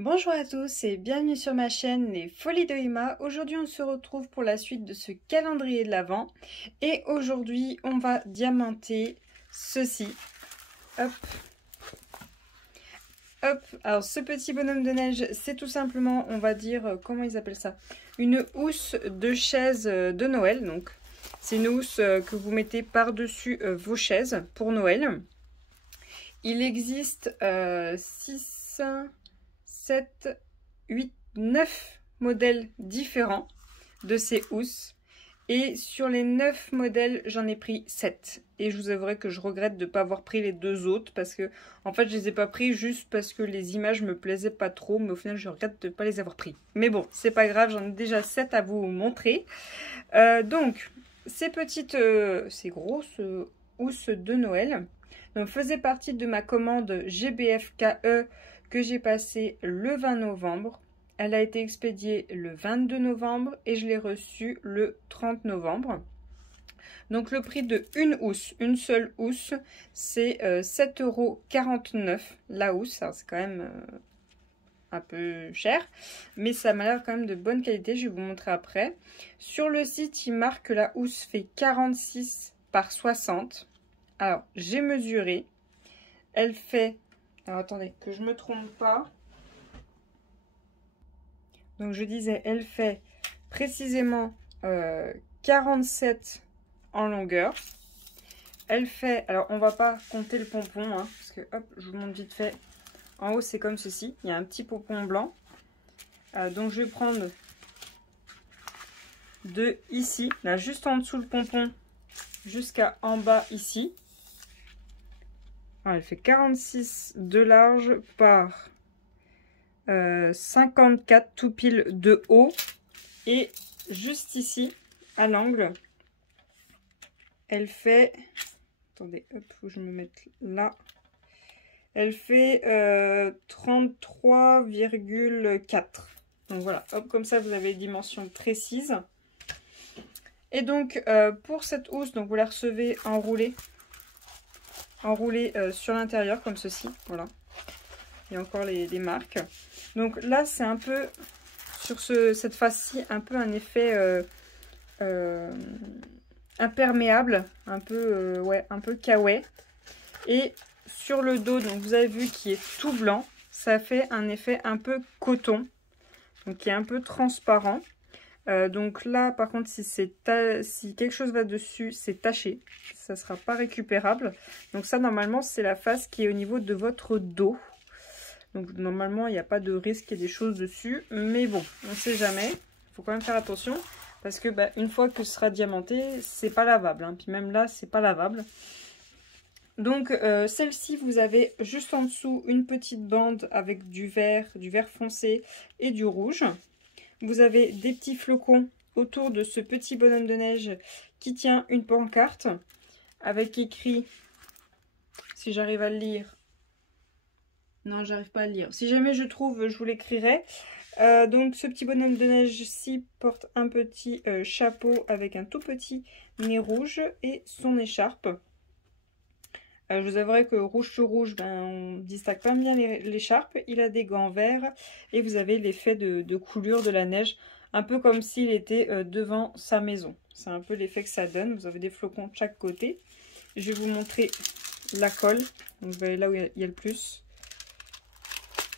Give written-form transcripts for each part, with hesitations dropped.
Bonjour à tous et bienvenue sur ma chaîne Les Folies de Emma. Aujourd'hui on se retrouve pour la suite de ce calendrier de l'Avent et aujourd'hui on va diamanter ceci. Hop, hop. Alors ce petit bonhomme de neige, c'est tout simplement, on va dire, comment ils appellent ça, une housse de chaise de Noël. Donc c'est une housse que vous mettez par-dessus vos chaises pour Noël. Il existe 6, 7, 8, 9 modèles différents de ces housses. Et sur les 9 modèles, j'en ai pris 7. Et je vous avouerai que je regrette de ne pas avoir pris les deux autres. Parce que, en fait, je les ai pas pris juste parce que les images me plaisaient pas trop. Mais au final, je regrette de ne pas les avoir pris. Mais bon, c'est pas grave, j'en ai déjà 7 à vous montrer. Donc, ces petites, ces grosses housses de Noël faisaient partie de ma commande GBFKE que j'ai passée le 20 novembre. Elle a été expédiée le 22 novembre et je l'ai reçue le 30 novembre. Donc le prix de une seule housse, c'est 7,49 € la housse. C'est quand même un peu cher, mais ça m'a l'air quand même de bonne qualité. Je vais vous montrer après. Sur le site, il marque que la housse fait 46 par 60. Alors, j'ai mesuré. Elle fait... Alors, attendez, que je ne me trompe pas. Donc, je disais, elle fait précisément 47 en longueur. Elle fait... Alors, on va pas compter le pompon, hein, parce que, hop, je vous montre vite fait. En haut, c'est comme ceci. Il y a un petit pompon blanc. Donc, je vais prendre de ici, là, juste en dessous le pompon, jusqu'à en bas ici. Alors, elle fait 46 de large par 54 tout pile de haut. Et juste ici, à l'angle, elle fait... Attendez, hop, faut que je me mette là. Elle fait 33,4. Donc voilà, hop, comme ça, vous avez les dimensions précises. Et donc, pour cette housse, donc vous la recevez enroulée sur l'intérieur, comme ceci. Voilà. Il y a encore les marques. Donc là, c'est un peu, sur cette face-ci, un peu un effet imperméable, un peu, ouais, un peu kawaii. Et sur le dos, donc vous avez vu qui est tout blanc, ça fait un effet un peu coton, donc qui est un peu transparent. Donc là, par contre, si quelque chose va dessus, c'est taché. Ça ne sera pas récupérable. Donc ça, normalement, c'est la face qui est au niveau de votre dos. Donc normalement, il n'y a pas de risque qu'il y ait des choses dessus. Mais bon, on ne sait jamais. Il faut quand même faire attention. Parce que une fois que ce sera diamanté, c'est pas lavable. Hein. Puis même là, c'est pas lavable. Donc celle-ci, vous avez juste en dessous une petite bande avec du vert foncé et du rouge. Vous avez des petits flocons autour de ce petit bonhomme de neige qui tient une pancarte avec écrit, si j'arrive à le lire, non j'arrive pas à le lire, si jamais je trouve je vous l'écrirai. Donc ce petit bonhomme de neige-ci porte un petit chapeau avec un tout petit nez rouge et son écharpe. Je vous avouerai que rouge sur rouge, on distingue pas bien l'écharpe. Il a des gants verts et vous avez l'effet de coulure de la neige, un peu comme s'il était devant sa maison. C'est un peu l'effet que ça donne. Vous avez des flocons de chaque côté. Je vais vous montrer la colle. Donc vous voyez là où il y a le plus.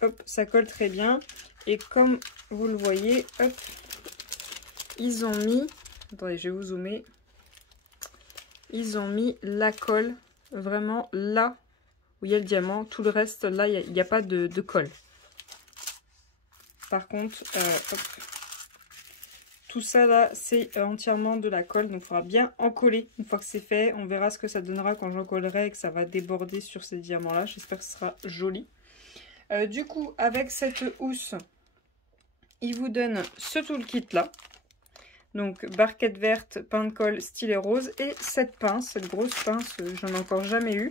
Hop, ça colle très bien. Et comme vous le voyez, hop, ils ont mis... Attendez, je vais vous zoomer. Ils ont mis la colle vraiment là où il y a le diamant. Tout le reste, là, il n'y a pas de colle. Par contre, hop, tout ça là, c'est entièrement de la colle. Donc, il faudra bien en coller une fois que c'est fait. On verra ce que ça donnera quand j'en collerai et que ça va déborder sur ces diamants-là. J'espère que ce sera joli. Du coup, avec cette housse, il vous donne ce toolkit-là. Donc, barquette verte, pain de colle, stylet rose et cette pince, cette grosse pince, j'en ai encore jamais eu.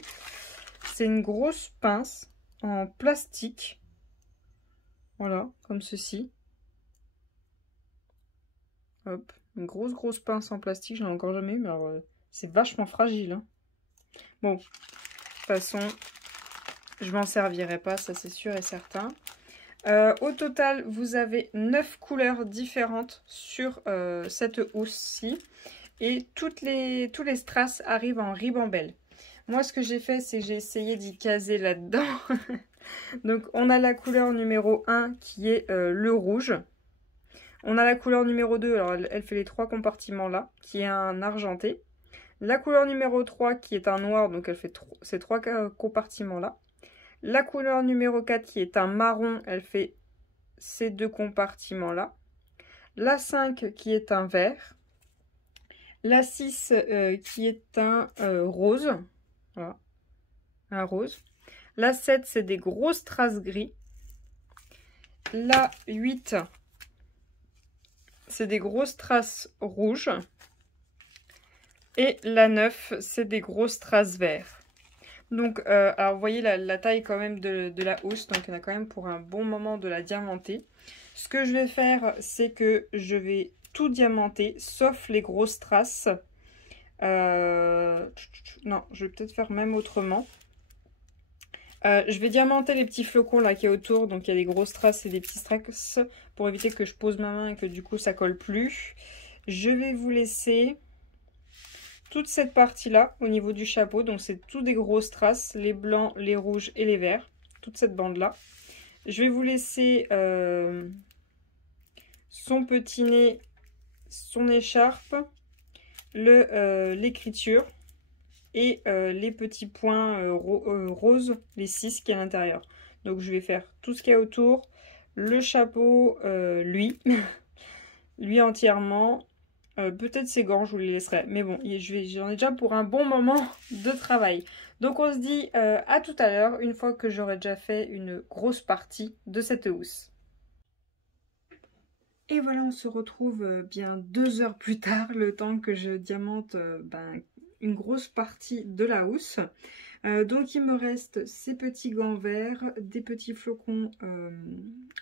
C'est une grosse pince en plastique. Voilà, comme ceci. Hop, une grosse pince en plastique, j'en ai encore jamais eu, mais alors c'est vachement fragile. Hein. Bon, de toute façon, je m'en servirai pas, ça c'est sûr et certain. Au total, vous avez 9 couleurs différentes sur cette housse-ci. Et tous les strass arrivent en ribambelle. Moi, ce que j'ai fait, c'est que j'ai essayé d'y caser là-dedans. Donc, on a la couleur numéro 1 qui est le rouge. On a la couleur numéro 2, alors elle fait les 3 compartiments là, qui est un argenté. La couleur numéro 3 qui est un noir, donc elle fait ces 3 compartiments là. La couleur numéro 4 qui est un marron, elle fait ces 2 compartiments là. La 5 qui est un vert. La 6 qui est un rose. Voilà, un rose. La 7 c'est des grosses strass gris. La 8 c'est des grosses strass rouges. Et la 9 c'est des grosses strass verts. Donc, alors vous voyez la taille quand même de la housse, donc on a quand même pour un bon moment de la diamanter. Ce que je vais faire, c'est que je vais tout diamanter, sauf les grosses strass. Non, je vais peut-être faire même autrement. Je vais diamanter les petits flocons là qui est autour, donc il y a des grosses strass et des petits strass, pour éviter que je pose ma main et que du coup ça colle plus. Je vais vous laisser toute cette partie là au niveau du chapeau, donc c'est tous des grosses strass, les blancs, les rouges et les verts, toute cette bande là. Je vais vous laisser son petit nez, son écharpe, l'écriture et les petits points roses, les 6 qui est à l'intérieur. Donc je vais faire tout ce qu'il y a autour, le chapeau, lui, lui entièrement. Peut-être ses gants, je vous les laisserai. Mais bon, j'en ai déjà pour un bon moment de travail. Donc on se dit à tout à l'heure, une fois que j'aurai déjà fait une grosse partie de cette housse. Et voilà, on se retrouve bien 2 heures plus tard, le temps que je diamante une grosse partie de la housse. Donc il me reste ces petits gants verts, des petits flocons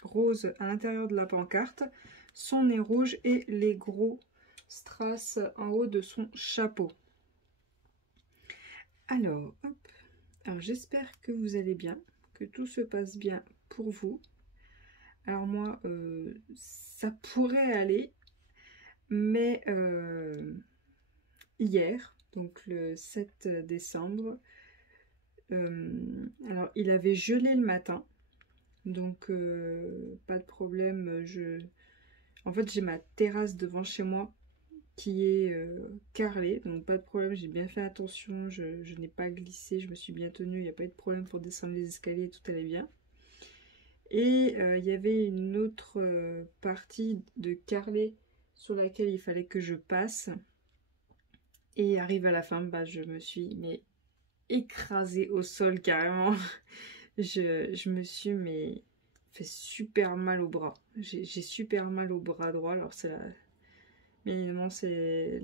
roses à l'intérieur de la pancarte, son nez rouge et les gros strass en haut de son chapeau. Alors, hop. Alors j'espère que vous allez bien, que tout se passe bien pour vous. Alors moi, ça pourrait aller, mais hier, donc le 7 décembre, alors il avait gelé le matin, donc pas de problème. En fait, j'ai ma terrasse devant chez moi qui est carrelée, donc pas de problème, j'ai bien fait attention, je n'ai pas glissé, je me suis bien tenue, il n'y a pas eu de problème pour descendre les escaliers, tout allait bien. Et il y avait une autre partie de carrelé sur laquelle il fallait que je passe. Et arrive à la fin, je me suis écrasée au sol carrément. je me suis fait super mal au bras. J'ai super mal au bras droit. Alors bien évidemment c'est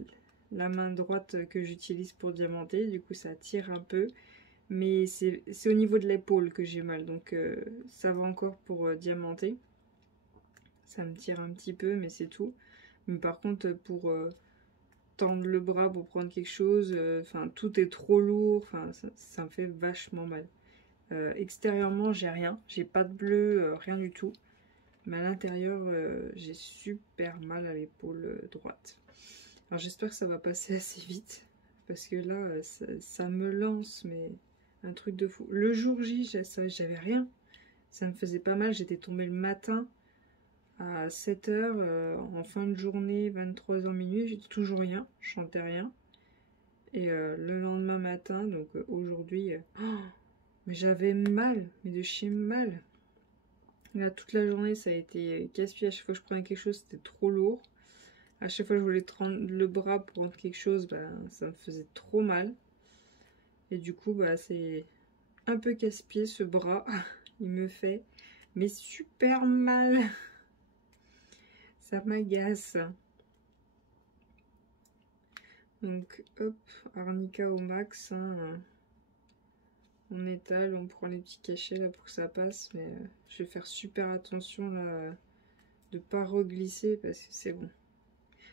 la main droite que j'utilise pour diamanter. Du coup ça tire un peu. Mais c'est au niveau de l'épaule que j'ai mal, donc ça va encore pour diamanter. Ça me tire un petit peu, mais c'est tout. Mais par contre, pour tendre le bras pour prendre quelque chose, tout est trop lourd, ça me fait vachement mal. Extérieurement, j'ai rien, j'ai pas de bleu, rien du tout. Mais à l'intérieur, j'ai super mal à l'épaule droite. Alors j'espère que ça va passer assez vite, parce que là, ça me lance, mais... un truc de fou. Le jour J, j'avais rien. Ça me faisait pas mal. J'étais tombée le matin à 7 h. En fin de journée, 23 h minuit. J'étais toujours rien. Je chantais rien. Et le lendemain matin, donc aujourd'hui, mais j'avais mal. Mais de chez mal. Là, toute la journée, ça a été casse-pied. À chaque fois que je prenais quelque chose, c'était trop lourd. À chaque fois que je voulais prendre le bras pour prendre quelque chose, ça me faisait trop mal. Et du coup, c'est un peu casse-pied ce bras. Il me fait mais super mal. Ça m'agace. Donc, hop, arnica au max. Hein. On étale, on prend les petits cachets là pour que ça passe. Mais je vais faire super attention là de pas reglisser parce que c'est bon.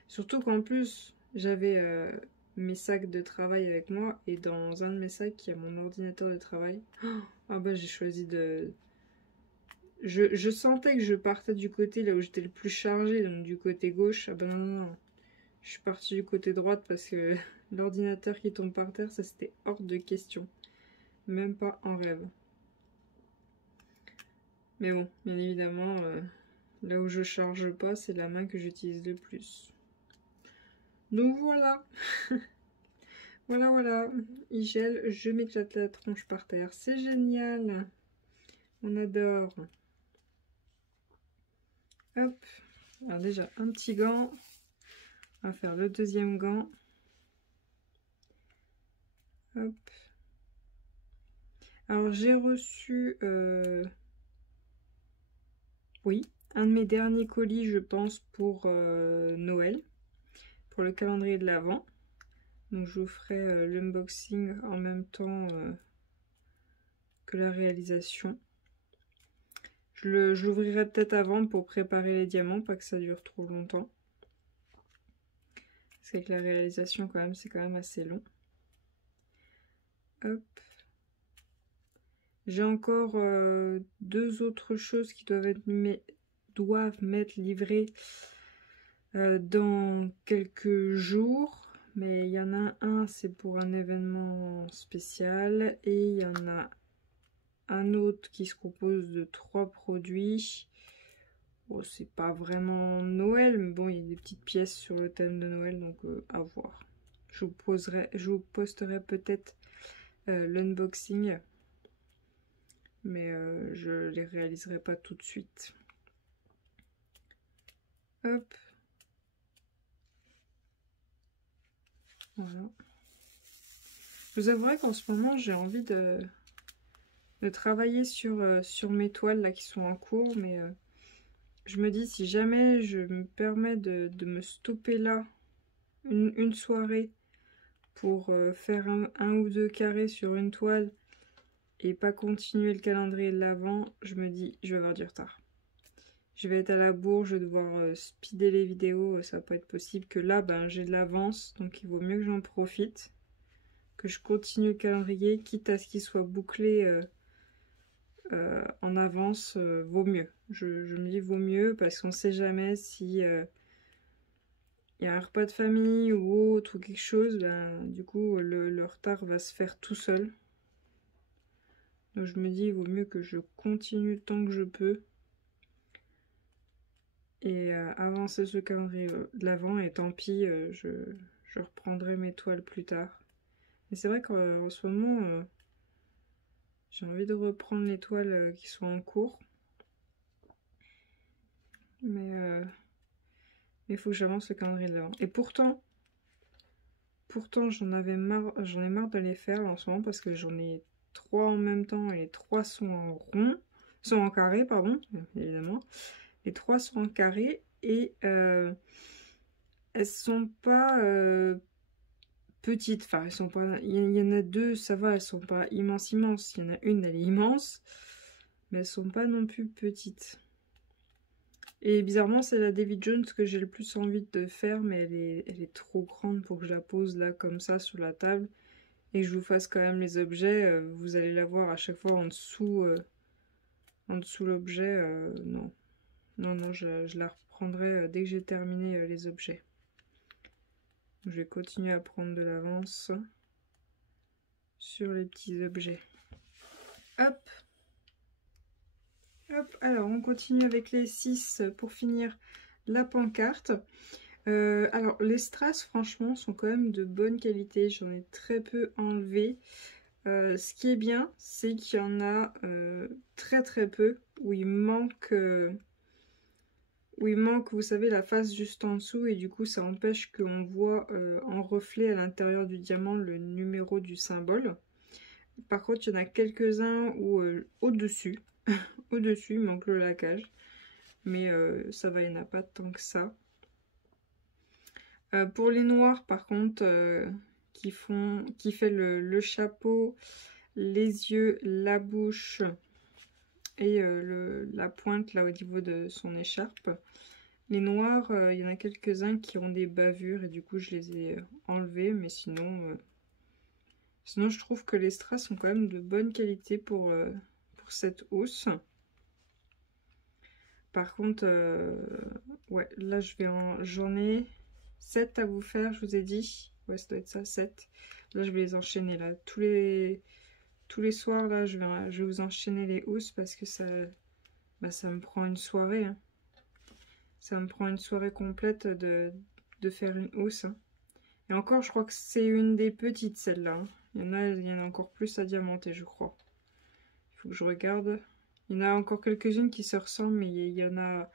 Surtout qu'en plus, j'avais... mes sacs de travail avec moi et dans un de mes sacs il y a mon ordinateur de travail. Ah j'ai choisi de je sentais que je partais du côté là où j'étais le plus chargé, donc du côté gauche. Ah ben non. Je suis partie du côté droite parce que l'ordinateur qui tombe par terre, ça c'était hors de question. Même pas en rêve. Mais bon, bien évidemment, là où je charge pas, c'est la main que j'utilise le plus. Donc voilà. Voilà. Il gèle, je m'éclate la tronche par terre. C'est génial. On adore. Hop. Alors déjà, un petit gant. On va faire le deuxième gant. Hop. Alors j'ai reçu... oui, un de mes derniers colis, je pense, pour Noël. Pour le calendrier de l'Avent. Donc je vous ferai l'unboxing en même temps que la réalisation. Je l'ouvrirai peut-être avant pour préparer les diamants, pas que ça dure trop longtemps. Parce qu'avec la réalisation quand même, c'est quand même assez long. Hop. J'ai encore deux autres choses qui doivent m'être livrées dans quelques jours. Mais il y en a un, c'est pour un événement spécial. Et il y en a un autre qui se compose de 3 produits. Bon, c'est pas vraiment Noël, mais bon, il y a des petites pièces sur le thème de Noël, donc à voir. Je vous posterai peut-être l'unboxing, mais je les réaliserai pas tout de suite. Hop. Voilà. Je vous avouerai qu'en ce moment, j'ai envie de travailler sur mes toiles là qui sont en cours, mais je me dis si jamais je me permets de me stopper là une soirée pour faire un ou deux carrés sur une toile et pas continuer le calendrier de l'Avent, je me dis je vais avoir du retard. Je vais être à la bourre, je vais devoir speeder les vidéos, ça va pas être possible. Que là, ben, j'ai de l'avance, donc il vaut mieux que j'en profite. Que je continue le calendrier, quitte à ce qu'il soit bouclé en avance, vaut mieux. Je me dis vaut mieux parce qu'on sait jamais si il y a un repas de famille ou autre ou quelque chose, ben, du coup le retard va se faire tout seul. Donc je me dis il vaut mieux que je continue tant que je peux. Et avancer ce calendrier de l'Avent, et tant pis, je reprendrai mes toiles plus tard. Mais c'est vrai qu'en ce moment, j'ai envie de reprendre les toiles qui sont en cours. Mais il faut que j'avance le calendrier de l'Avent. Et pourtant j'en ai marre de les faire en ce moment parce que j'en ai 3 en même temps et les 3 sont en carré, pardon, évidemment. Les 3 sont en carré et elles sont pas petites. Enfin, elles sont pas. Il y en a 2, ça va, elles sont pas immenses. Il y en a une, elle est immense, mais elles sont pas non plus petites. Et bizarrement, c'est la David Jones que j'ai le plus envie de faire, mais elle est trop grande pour que je la pose là comme ça sur la table et que je vous fasse quand même les objets. Vous allez la voir à chaque fois en dessous l'objet. Non. Non, je la reprendrai dès que j'ai terminé les objets. Je vais continuer à prendre de l'avance sur les petits objets. Hop. Hop, alors on continue avec les 6 pour finir la pancarte. Alors les strass franchement sont quand même de bonne qualité, j'en ai très peu enlevé. Ce qui est bien, c'est qu'il y en a très peu où il manque, vous savez, la face juste en dessous, et du coup ça empêche qu'on voit en reflet à l'intérieur du diamant le numéro du symbole. Par contre, il y en a quelques-uns où au-dessus, il manque le laquage. Mais ça va, il n'y en a pas tant que ça. Pour les noirs, par contre, qui fait le chapeau, les yeux, la bouche et la pointe là au niveau de son écharpe. Les noirs, il y en a quelques-uns qui ont des bavures et du coup je les ai enlevés, mais sinon je trouve que les strass sont quand même de bonne qualité pour cette housse. Par contre, ouais, là j'en ai 7 à vous faire, je vous ai dit. Ouais, ça doit être ça, 7. Là, je vais les enchaîner, là. Tous les soirs, là, je vais vous enchaîner les housses parce que ça me prend une soirée. Hein. Ça me prend une soirée complète de faire une housse. Hein. Et encore, je crois que c'est une des petites, celle-là. Hein. Il y en a encore plus à diamanter, je crois. Il faut que je regarde. Il y en a encore quelques-unes qui se ressemblent, mais il y en a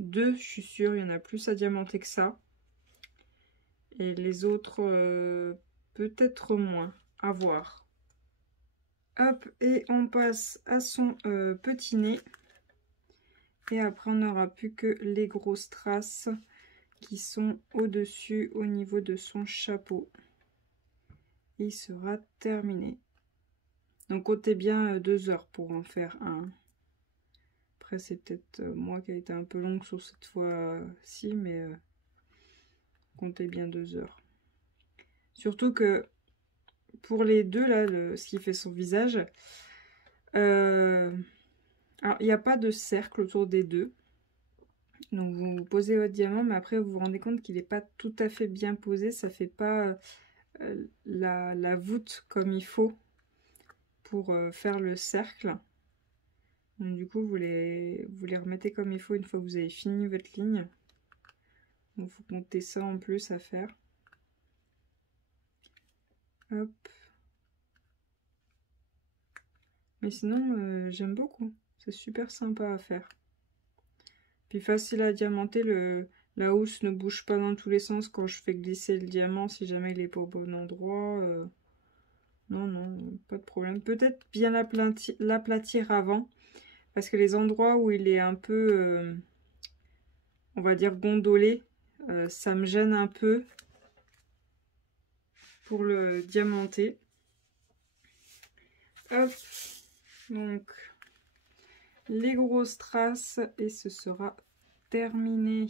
2, je suis sûre. Il y en a plus à diamanter que ça. Et les autres, peut-être moins. À voir. Hop, et on passe à son petit nez. Et après, on n'aura plus que les grosses traces qui sont au-dessus, au niveau de son chapeau. Et il sera terminé. Donc, comptez bien 2 heures pour en faire un. Après, c'est peut-être moi qui a été un peu longue sur cette fois-ci, mais comptez bien 2 heures. Surtout que pour les deux, là, ce qui fait son visage, alors il n'y a pas de cercle autour des deux. Donc vous posez votre diamant, mais après vous vous rendez compte qu'il n'est pas tout à fait bien posé. Ça fait pas la voûte comme il faut pour faire le cercle. Donc du coup vous les remettez comme il faut une fois que vous avez fini votre ligne. Donc vous comptez ça en plus à faire. Hop. Mais sinon j'aime beaucoup. C'est super sympa à faire. Puis facile à diamanter, la housse ne bouge pas dans tous les sens quand je fais glisser le diamant si jamais il n'est pas au bon endroit. Non, non, pas de problème. Peut-être bien l'aplatir avant, parce que les endroits où il est un peu, on va dire, gondolé, ça me gêne un peu pour le diamanter. Hop, donc les grosses traces et ce sera terminé.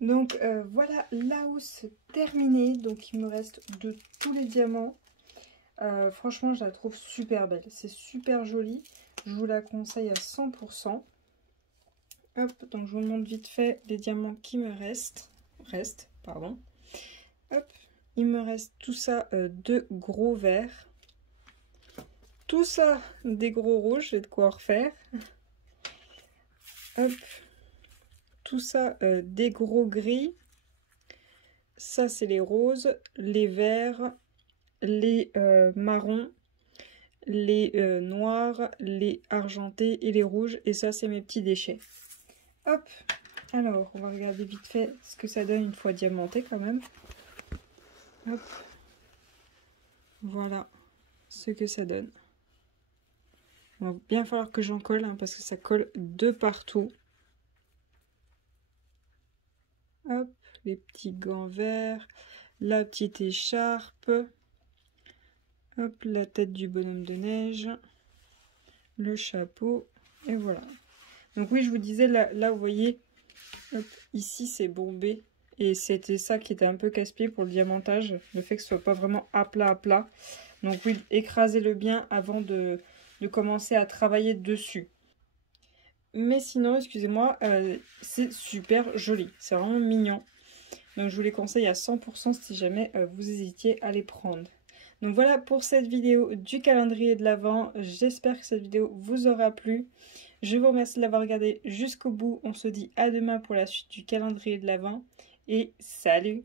Donc voilà la housse terminée. Donc il me reste de tous les diamants. Franchement, je la trouve super belle. C'est super joli. Je vous la conseille à 100%. Hop, donc je vous montre vite fait les diamants qui me restent. Pardon. Hop, il me reste tout ça de gros verre. tout ça des gros rouges, j'ai de quoi en refaire. Hop. Tout ça des gros gris. Ça c'est les roses, les verts, les marrons, les noirs, les argentés et les rouges. Et ça c'est mes petits déchets. Hop. Alors on va regarder vite fait ce que ça donne une fois diamanté quand même. Hop. Voilà ce que ça donne. Il va bien falloir que j'en colle hein, parce que ça colle de partout. Hop, les petits gants verts, la petite écharpe, hop, la tête du bonhomme de neige, le chapeau, et voilà. Donc oui, je vous disais, là vous voyez, hop, ici c'est bombé, et c'était ça qui était un peu casse-pied pour le diamantage, le fait que ce soit pas vraiment à plat. Donc oui, écrasez-le bien avant de commencer à travailler dessus. Mais sinon, excusez-moi, c'est super joli. C'est vraiment mignon. Donc je vous les conseille à 100% si jamais vous hésitiez à les prendre. Donc voilà pour cette vidéo du calendrier de l'Avent. J'espère que cette vidéo vous aura plu. Je vous remercie de l'avoir regardé jusqu'au bout. On se dit à demain pour la suite du calendrier de l'Avent. Et salut!